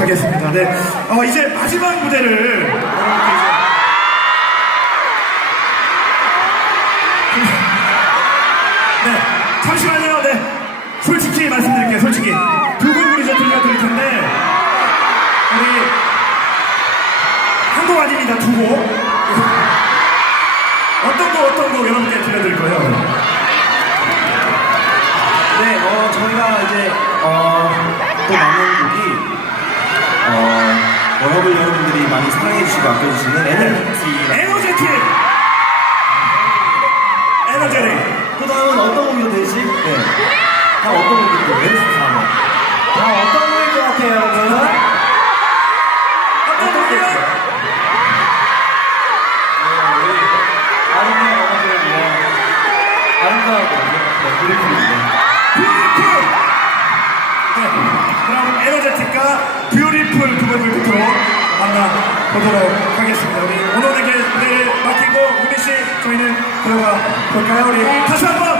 하겠습니다. 네. 어, 이제 마지막 무대를 네, 잠시만요. 네, 솔직히 말씀드릴게요. 솔직히 두 곡을 이제 들려드릴 텐데 우리 한곡 아닙니다. 두 곡. 어떤 곡 어떤 곡 여러분께 들려드릴 거예요. 네, 어, 저희가 이제, 어, 또 남은 사랑해주시고 아껴주시는 에너지. 에너제틱. 에너제틱. 그 다음은 어떤 곡이 되지? 네. 다 어떤 곡이 또 멘트 하나. 다 어떤 곡일 것 같아요, 여러분? 어떤 곡이요? 아름다운 어머니를 위한 아름다운 네, 그리프입니다. 뷰티풀. 네, 그럼 에너제틱과 뷰티풀 두 곡을 만나 보도록 하겠습니다. 우리 오너에게 무대를 맡기고 우미 씨 저희는 들어가 볼까요? 우리 다시 한번